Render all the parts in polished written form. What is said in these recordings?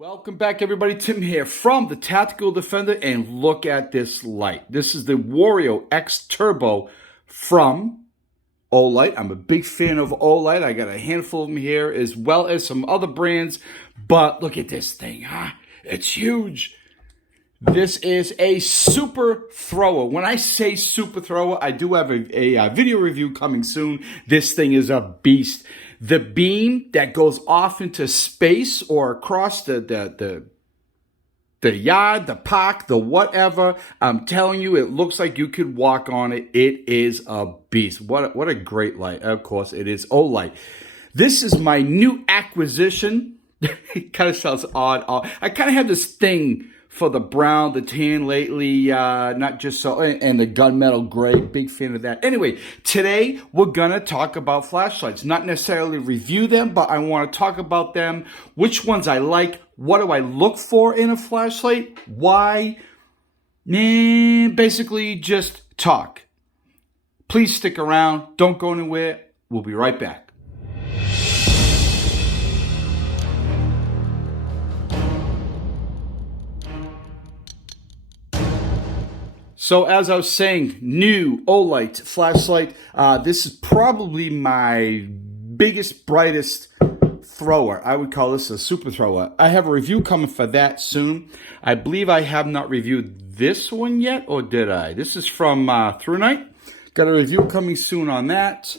Welcome back, everybody. Tim here from the Tactical Defender, and look at this light. This is the Wario X Turbo from Olight. I'm a big fan of Olight. I got a handful of them here, as well as some other brands. But look at this thing, huh? It's huge. This is a super thrower. When I say super thrower, I do have a video review coming soon. This thing is a beast. The beam that goes off into space or across the yard, the park, the whatever, I'm telling you, it looks like you could walk on it. It is a beast. What a great light. Of course, it is Olight. This is my new acquisition. It kind of sounds odd. I kind of have this thing for the brown, the tan lately, not just so, and the gunmetal gray, big fan of that. Anyway, today we're gonna talk about flashlights. Not necessarily review them, but I wanna talk about them, which ones I like, what do I look for in a flashlight, why, basically just talk. Please stick around, don't go anywhere, we'll be right back. So as I was saying, new Olight flashlight. This is probably my biggest, brightest thrower. I would call this a super thrower. I have a review coming for that soon. I believe I have not reviewed this one yet, or did I? This is from Thrunite. Got a review coming soon on that.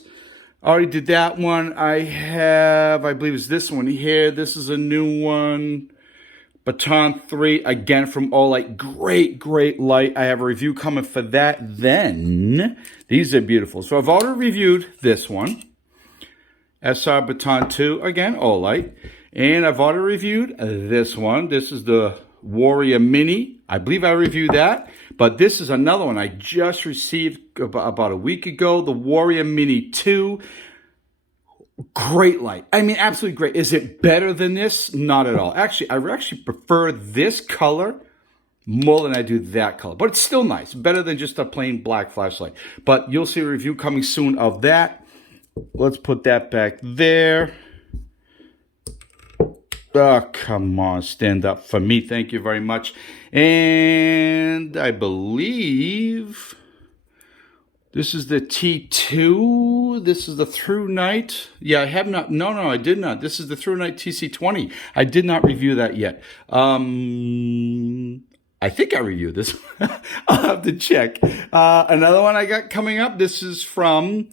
Already did that one. I believe it's this one here. This is a new one. Baton 3, again from Olight. Great light. I have a review coming for that. Then, these are beautiful. So I've already reviewed this one. SR Baton 2, again, Olight. And I've already reviewed this one. This is the Warrior Mini. I believe I reviewed that. But this is another one I just received about a week ago. The Warrior Mini 2. Great light. I mean, absolutely great. Is it better than this? Not at all. Actually, I actually prefer this color more than I do that color. But it's still nice. Better than just a plain black flashlight. But you'll see a review coming soon of that. Let's put that back there. Oh, come on. Stand up for me. Thank you very much. And I believe this is the T2. This is the thrunite. Yeah, I have not. No, I did not. This is the thrunite TC20. I did not review that yet. I think I reviewed this. I'll have to check. Another one I got coming up. This is from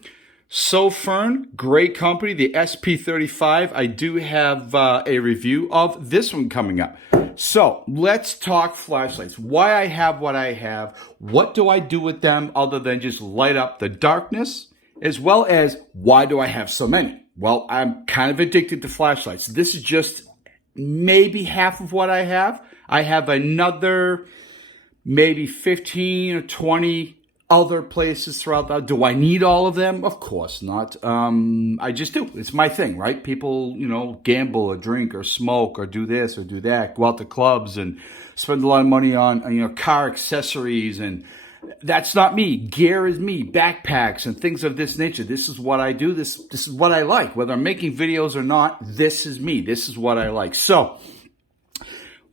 Sofern. Great company. The SP35. I do have a review of this one coming up. So let's talk flashlights. Why I have what I have. What do I do with them other than just light up the darkness? As well as why do I have so many? Well, I'm kind of addicted to flashlights. This is just maybe half of what I have. I have another maybe 15 or 20 other places throughout the... Do I need all of them? Of course not. I just do. It's my thing, right? People, gamble or drink or smoke or do this or do that, go out to clubs and spend a lot of money on, car accessories, and that's not me. Gear is me. Backpacks and things of this nature. This is what I do. This is what I like. Whether I'm making videos or not, this is me. This is what I like. So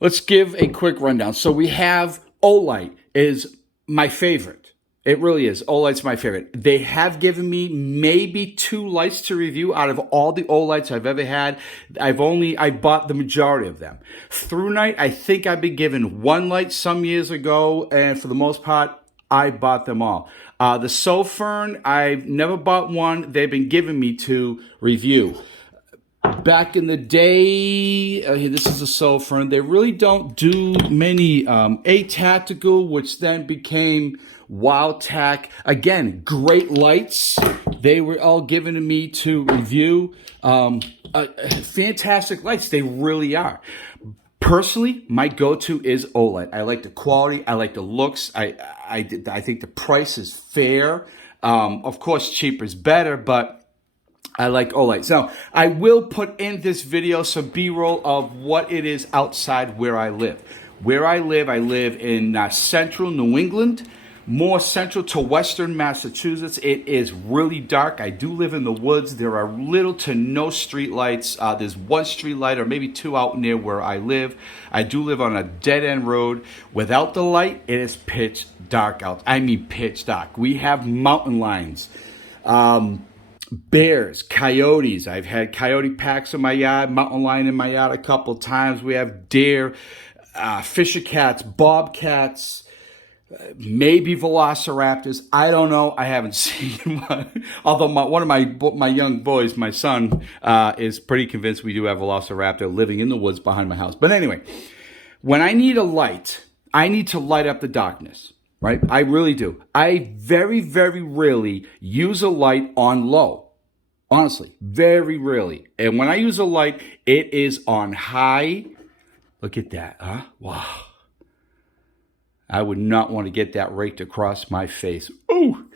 let's give a quick rundown. So we have Olight is my favorite. It really is. Olight's my favorite. They have given me maybe 2 lights to review out of all the Olights I've ever had. I bought the majority of them. Thrunite, I think I've been given 1 light some years ago, and for the most part, I bought them all. The Sofern, I've never bought one. They've been giving me to review. Back in the day, this is a Sofern. They really don't do many A-Tactical, which then became Wild Tac. Again, great lights. They were all given to me to review. Fantastic lights. They really are. Personally, my go-to is Olight. I like the quality. I like the looks. I think the price is fair. Of course, cheaper is better, but I like Olight. So I will put in this video some B-roll of what it is outside where I live. Where I live in central New England. more central to western Massachusetts, it is really dark. I do live in the woods. There are little to no street lights. There's one street light or maybe two out near where I live. I do live on a dead-end road. Without the light, it is pitch dark out. I mean pitch dark. We have mountain lions. Bears, coyotes. I've had coyote packs in my yard, mountain lion in my yard a couple times. We have deer, fisher cats, bobcats, maybe velociraptors. I don't know. I haven't seen one. Although one of my young boys, my son, is pretty convinced we do have velociraptor living in the woods behind my house. But anyway, when I need a light, I need to light up the darkness. Right? I really do. I very, very rarely use a light on low. Honestly, very rarely. And when I use a light, it is on high. Look at that, huh? Wow. I would not want to get that raked across my face. Ooh.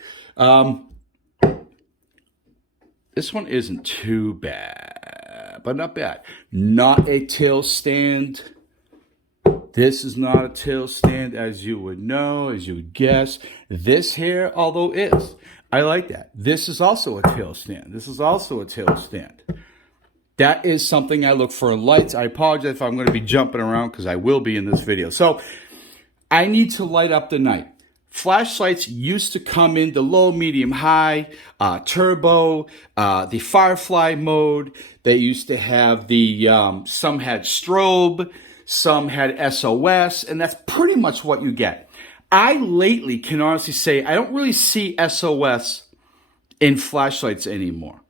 This one isn't too bad, but not bad. Not a tail stand. This is not a tail stand, as you would know, as you would guess. This here, although is. I like that. This is also a tail stand. This is also a tail stand. That is something I look for in lights. I apologize if I'm going to be jumping around because I will be in this video. So I need to light up the night. Flashlights used to come in the low, medium, high, turbo, the firefly mode. They used to have the, some had strobe. Some had SOS, and that's pretty much what you get. I lately can honestly say I don't really see SOS in flashlights anymore.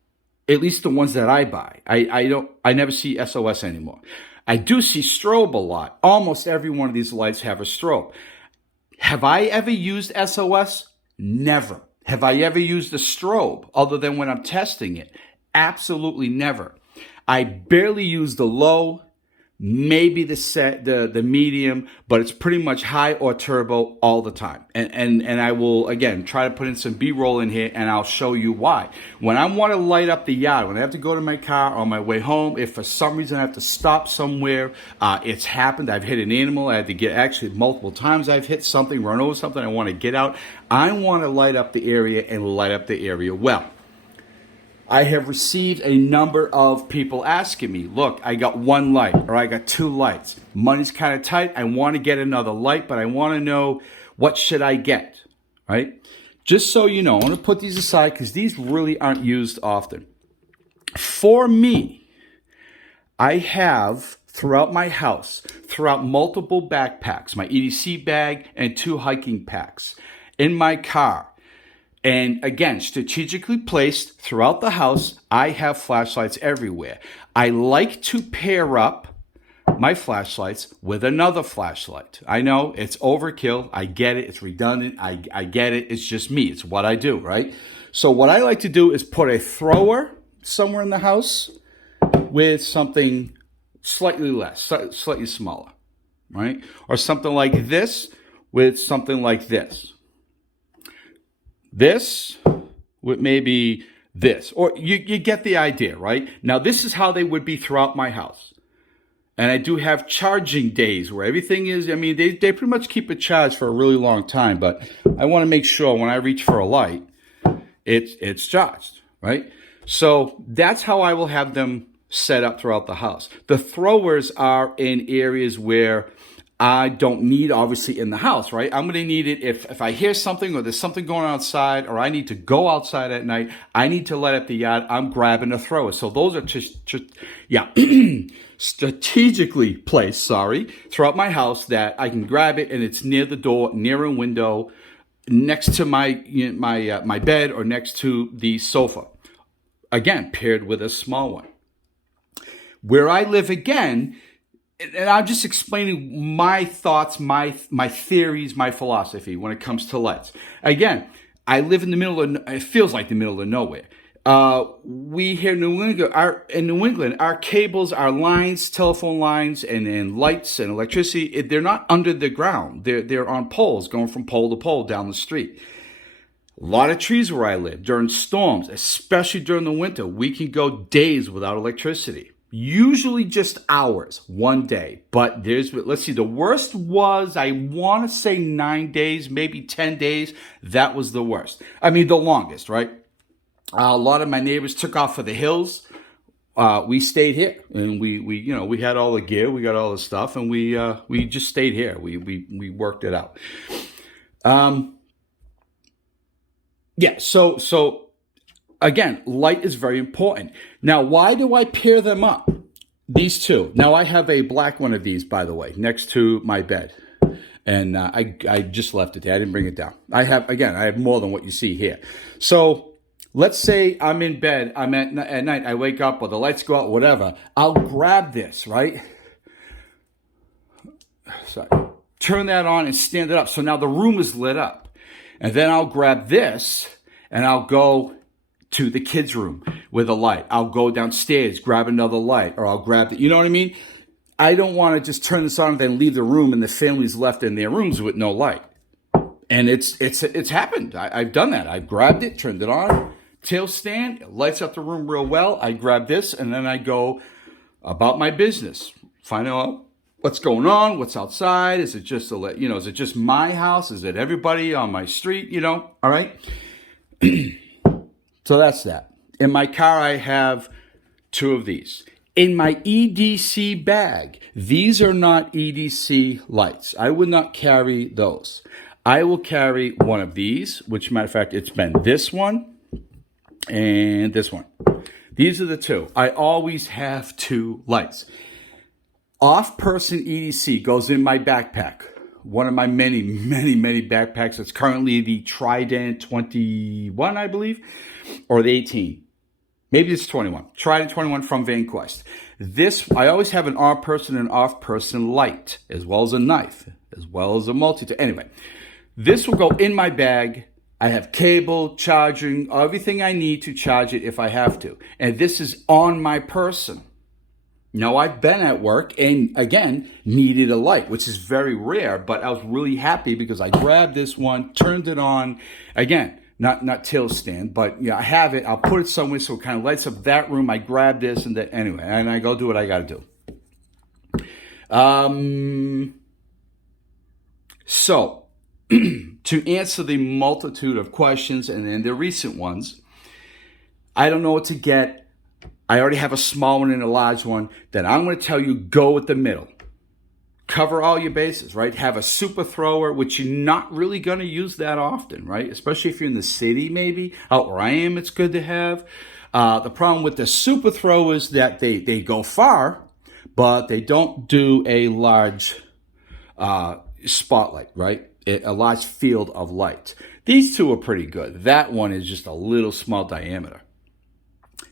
At least the ones that I buy. I never see SOS anymore. I do see strobe a lot. Almost every one of these lights have a strobe. Have I ever used SOS? Never. Have I ever used a strobe other than when I'm testing it? Absolutely never. I barely use the low, maybe the medium, but it's pretty much high or turbo all the time. And I will, again, try to put in some B-roll in here, and I'll show you why. When I want to light up the yard, when I have to go to my car on my way home, if for some reason I have to stop somewhere, it's happened. I've hit an animal. I had to get, actually, multiple times I've hit something, run over something. I want to get out. I want to light up the area and light up the area well. I have received a number of people asking me, look, I got one light or I got two lights. Money's kind of tight. I want to get another light, but I want to know what should I get, right? Just so you know, I'm going to put these aside because these really aren't used often. For me, I have throughout my house, throughout multiple backpacks, my EDC bag and 2 hiking packs, in my car, and again, strategically placed throughout the house, I have flashlights everywhere. I like to pair up my flashlights with another flashlight. I know it's overkill. I get it. It's redundant. I get it. It's just me. It's what I do, right? So what I like to do is put a thrower somewhere in the house with something slightly less, slightly smaller, right? Or something like this with something like this. This with maybe this, or you get the idea, right? Now, this is how they would be throughout my house. And I do have charging days where everything is, I mean, they pretty much keep it charged for a really long time, but I want to make sure when I reach for a light, it's charged, right? So that's how I will have them set up throughout the house. The throwers are in areas where I don't need, obviously, in the house, right? I'm going to need it if I hear something or there's something going on outside or I need to go outside at night. I need to light up the yard. I'm grabbing a thrower. So those are strategically placed, throughout my house that I can grab it and it's near the door, near a window, next to my bed or next to the sofa. Again, paired with a small one. Where I live, again, and I'm just explaining my thoughts, my theories, my philosophy when it comes to lights. Again, I live in the middle of, it feels like the middle of nowhere. We here in New England, our cables, our lines, telephone lines, and lights and electricity, they're not under the ground. They're on poles going from pole to pole down the street. A lot of trees where I live. During storms, especially during the winter, we can go days without electricity. Usually just hours, one day. But let's see, the worst was, I want to say 9 days, maybe 10 days. That was the worst. I mean, the longest, right? A lot of my neighbors took off for the hills. We stayed here, and we had all the gear, we got all the stuff, and we just stayed here. We worked it out. Yeah. So again, light is very important. Now, why do I pair them up? These two. Now, I have a black one of these, by the way, next to my bed, and I just left it there. I didn't bring it down. I have more than what you see here. So. Let's say I'm in bed, I'm at night, I wake up or the lights go out, whatever. I'll grab this, right? Sorry. Turn that on and stand it up. So now the room is lit up. And then I'll grab this and I'll go to the kids' room with a light. I'll go downstairs, grab another light, or I'll grab you know what I mean? I don't want to just turn this on and then leave the room and the family's left in their rooms with no light. And it's happened. I've done that. I've grabbed it, turned it on. Tail stand, it lights up the room real well. I grab this and then I go about my business. Find out what's going on, what's outside. Is it just is it just my house? Is it everybody on my street? All right. So that's that. In my car, I have 2 of these. In my EDC bag, these are not EDC lights. I would not carry those. I will carry one of these, which matter of fact, it's been this one. And this one. These are the 2. I always have 2 lights. Off-person EDC goes in my backpack. One of my many, many, many backpacks. It's currently the Trident 21, I believe, or the 18. Maybe it's 21. Trident 21 from VanQuest. I always have an on-person and off-person light, as well as a knife, as well as a multi-tool. Anyway, this will go in my bag. I have cable, charging, everything I need to charge it if I have to. And this is on my person. Now, I've been at work and, again, needed a light, which is very rare, but I was really happy because I grabbed this one, turned it on. Again, not tail stand, but I have it. I'll put it somewhere so it kind of lights up that room. I grab this and that. Anyway, and I go do what I got to do. So, to answer the multitude of questions and then the recent ones, I don't know what to get. I already have a small one and a large one. Then I'm going to tell you, go with the middle. Cover all your bases, right? Have a super thrower, which you're not really going to use that often, right? Especially if you're in the city, maybe. Out where I am, it's good to have. The problem with the super throw is that they go far, but they don't do a large spotlight, right? A large field of light. These 2 are pretty good. That one is just a little small diameter.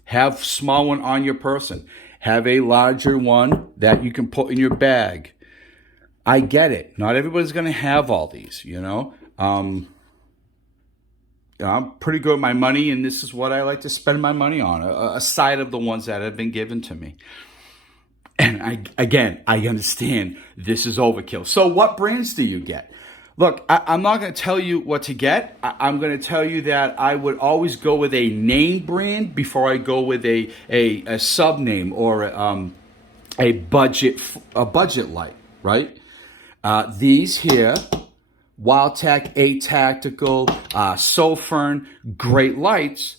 Have small one on your person. Have a larger one that you can put in your bag. I get it. Not everybody's going to have all these, I'm pretty good with my money, and this is what I like to spend my money on, aside of the ones that have been given to me. And I understand this is overkill. So what brands do you get? Look, I'm not going to tell you what to get. I'm going to tell you that I would always go with a name brand before I go with a sub-name or a budget light, right? These here, Wildtac, A-Tactical, Sofern, great lights.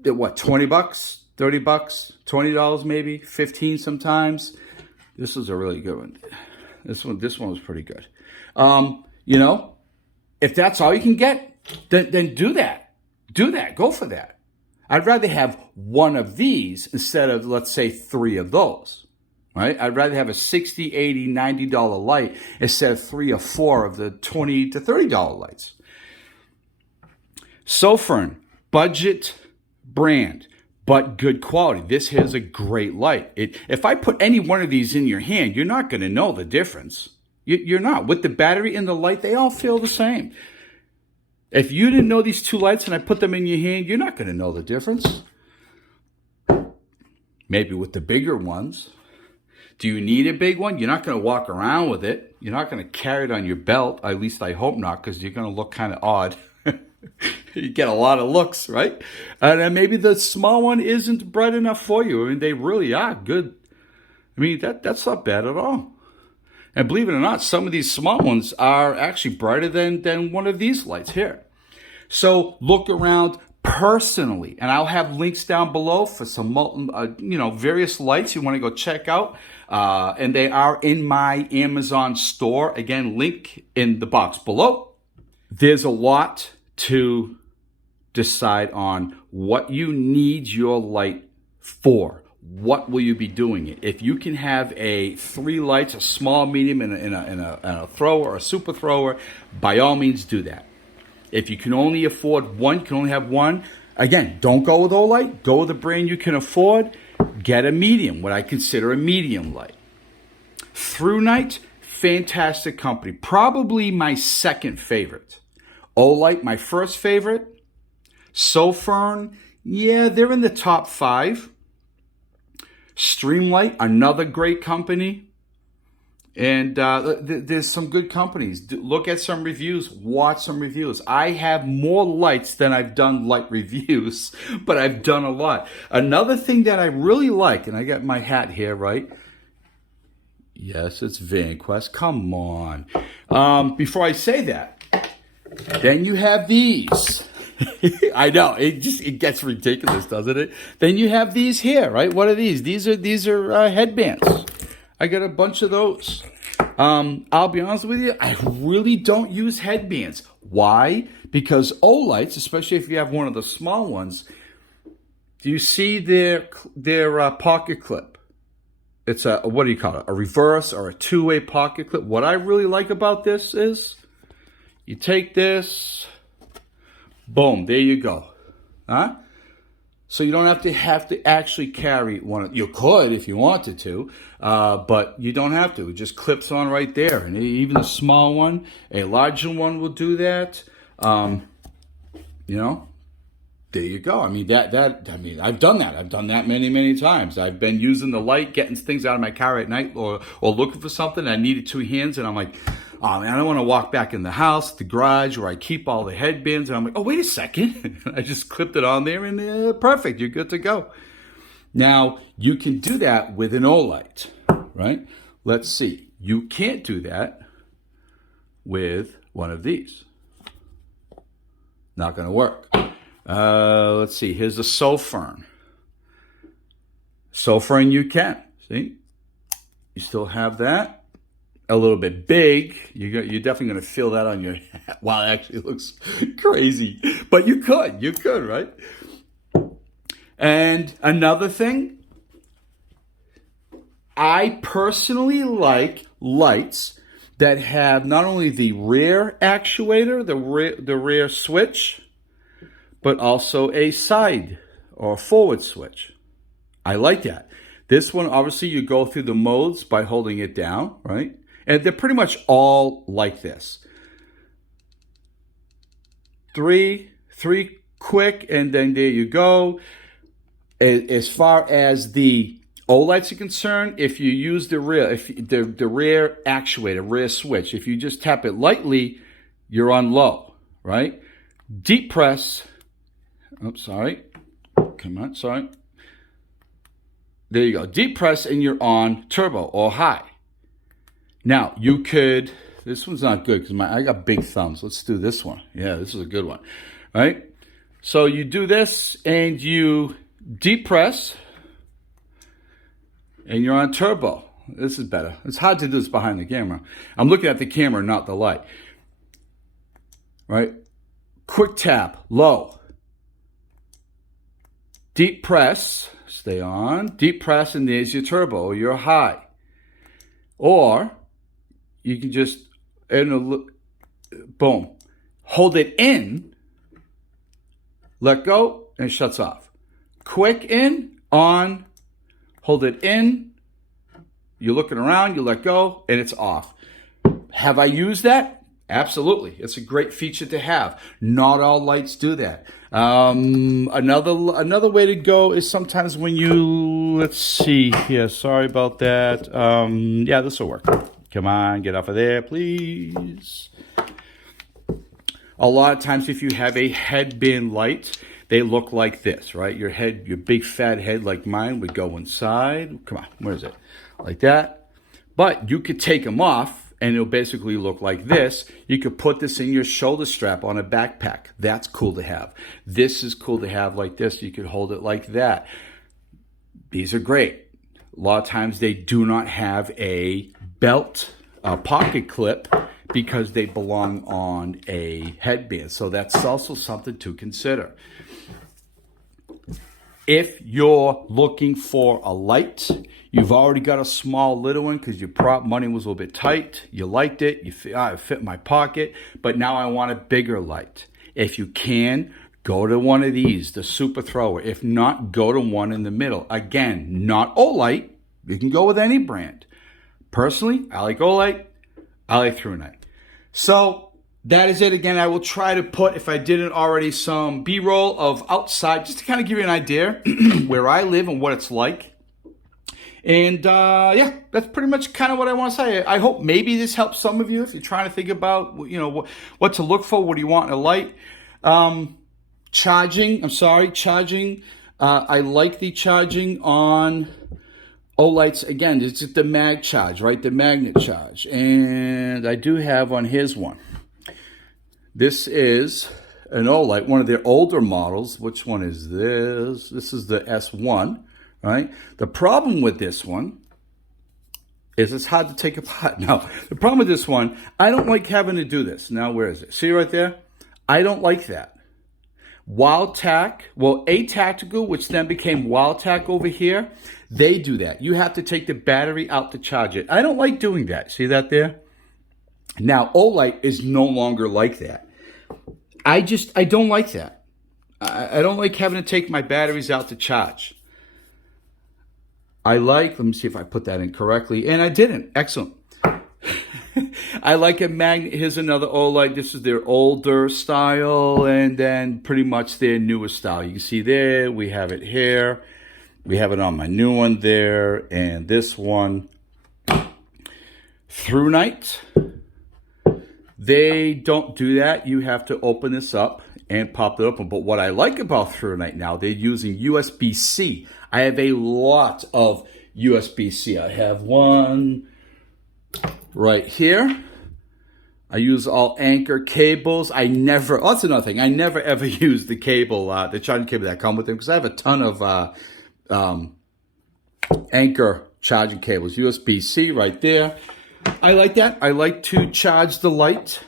They're what, $20, $30, $20 maybe, $15 sometimes. This was a really good one. This one was pretty good. If that's all you can get, then do that. Do that. Go for that. I'd rather have one of these instead of, let's say, 3 of those, right? I'd rather have a $60, $80, $90 light instead of 3 or 4 of the $20 to $30 lights. Sofern, budget brand, but good quality. This here's a great light. If I put any one of these in your hand, you're not going to know the difference. You're not. With the battery and the light, they all feel the same. If you didn't know these 2 lights and I put them in your hand, you're not going to know the difference. Maybe with the bigger ones. Do you need a big one? You're not going to walk around with it. You're not going to carry it on your belt. At least I hope not, because you're going to look kind of odd. You get a lot of looks, right? And then maybe the small one isn't bright enough for you. I mean, they really are good. I mean, that's not bad at all. And believe it or not, some of these small ones are actually brighter than one of these lights here. So look around personally, and I'll have links down below for some various lights you want to go check out. And they are in my Amazon store. Again, link in the box below. There's a lot to decide on what you need your light for. What will you be doing it? If you can have 3 lights, a small, medium, and a thrower or a super thrower, by all means do that. If you can only afford one, you can only have one, again, don't go with olight. Go with a brand you can afford. Get a medium, what I consider a medium light. Thrunite, fantastic company. Probably my second favorite. Olight, my first favorite. Sofern, yeah, they're in the top 5. Streamlight, another great company. And there's some good companies. Look at some reviews. Watch some reviews. I have more lights than I've done light reviews, but I've done a lot. Another thing that I really like, and I got my hat here, right? Yes, it's VanQuest. Come on. Before I say that, then you have these. I know, it gets ridiculous, doesn't it? Then you have these here, right? What are these? These are headbands. I got a bunch of those. I'll be honest with you, I really don't use headbands. Why? Because olights, especially if you have one of the small ones, do you see their pocket clip? It's what do you call it? A reverse or a 2-way pocket clip. What I really like about this is you take this, boom, there you go. Huh? So you don't have to actually carry one. You could if you wanted to, but you don't have to. It just clips on right there. And even a small one, a larger one will do that. There you go. I mean, I've done that. I've done that many, many times. I've been using the light, getting things out of my car at night or looking for something. I needed 2 hands, and I'm like, oh man, I don't want to walk back in the house, the garage, where I keep all the headbands. And I'm like, oh, wait a second. I just clipped it on there, and perfect. You're good to go. Now, you can do that with an olight, right? Let's see. You can't do that with one of these. Not going to work. Let's see. Here's a Sofern. Sofern you can. See? You still have that. A little bit big. You're definitely going to feel that on your hat. Wow, it actually looks crazy. But you could, right? And another thing, I personally like lights that have not only the rear actuator, the rear switch, but also a side or forward switch. I like that. This one, obviously, you go through the modes by holding it down, right? And they're pretty much all like this. Three quick, and then there you go. As far as the olights are concerned, if you use the rear actuator, rear switch, if you just tap it lightly, you're on low, right? Deep press. Oops, sorry. Come on, sorry. There you go. Deep press and you're on turbo or high. Now, you could, this one's not good because I got big thumbs. Let's do this one. Yeah, this is a good one, right? So you do this and you deep press and you're on turbo. This is better. It's hard to do this behind the camera. I'm looking at the camera, not the light, right? Quick tap, low. Deep press, stay on. Deep press, and there's your turbo or your high. Or you can just, boom, hold it in, let go, and it shuts off. Quick in, on, hold it in, you're looking around, you let go, and it's off. Have I used that? Absolutely. It's a great feature to have. Not all lights do that. Another way to go is sometimes when you, let's see here, sorry about that. Yeah, this will work. Come on, get off of there, please. A lot of times if you have a headband light, they look like this, right? Your head, your big fat head like mine would go inside. Come on, where is it? Like that. But you could take them off and it'll basically look like this. You could put this in your shoulder strap on a backpack. That's cool to have. This is cool to have like this. You could hold it like that. These are great. A lot of times they do not have a belt, a pocket clip, because they belong on a headband. So that's also something to consider. If you're looking for a light, you've already got a small little one because your prop money was a little bit tight. You liked it. It fit in my pocket. But now I want a bigger light. If you can, go to one of these, the Super Thrower. If not, go to one in the middle. Again, not Olight. You can go with any brand. Personally, I like Olight. I like thrunite. So that is it. Again, I will try to put, if I didn't already, some B-roll of outside, just to kind of give you an idea where I live and what it's like. And yeah, that's pretty much kind of what I want to say. I hope maybe this helps some of you if you're trying to think about, you know, what to look for. What do you want in a light? Charging. I like the charging on Olight's. Again, it's the mag charge, right? The magnet charge. And I do have on his one. This is an Olight, one of their older models. Which one is this? This is the S1, right? The problem with this one is it's hard to take apart. Now, the problem with this one, I don't like having to do this. Now, where is it? See right there? I don't like that. A-Tactical, which then became Wildtac over here, they do that. You have to take the battery out to charge it. I don't like doing that. See that there? Now, Olight is no longer like that. I don't like that. I don't like having to take my batteries out to charge. Let me see if I put that in correctly, and I didn't. Excellent. I like a magnet. Here's another Olight. This is their older style, and then pretty much their newer style. You can see there, we have it here. We have it on my new one there, and this one. Thrunite. They don't do that. You have to open this up and pop it open. But what I like about Thrunite now, they're using USB-C. I have a lot of USB-C. I have one right here. I use all Anchor cables. That's another thing. I never ever use the cable, the charging cable that come with them, because I have a ton of Anchor charging cables. USB-C right there. I like that. I like to charge the light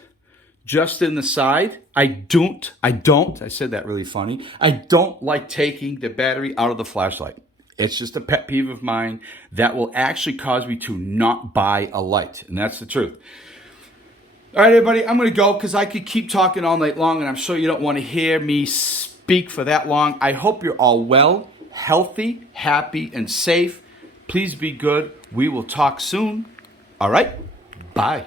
just in the side. I said that really funny. I don't like taking the battery out of the flashlight. It's just a pet peeve of mine that will actually cause me to not buy a light. And that's the truth. All right, everybody, I'm going to go because I could keep talking all night long, and I'm sure you don't want to hear me speak for that long. I hope you're all well, healthy, happy, and safe. Please be good. We will talk soon. All right, bye.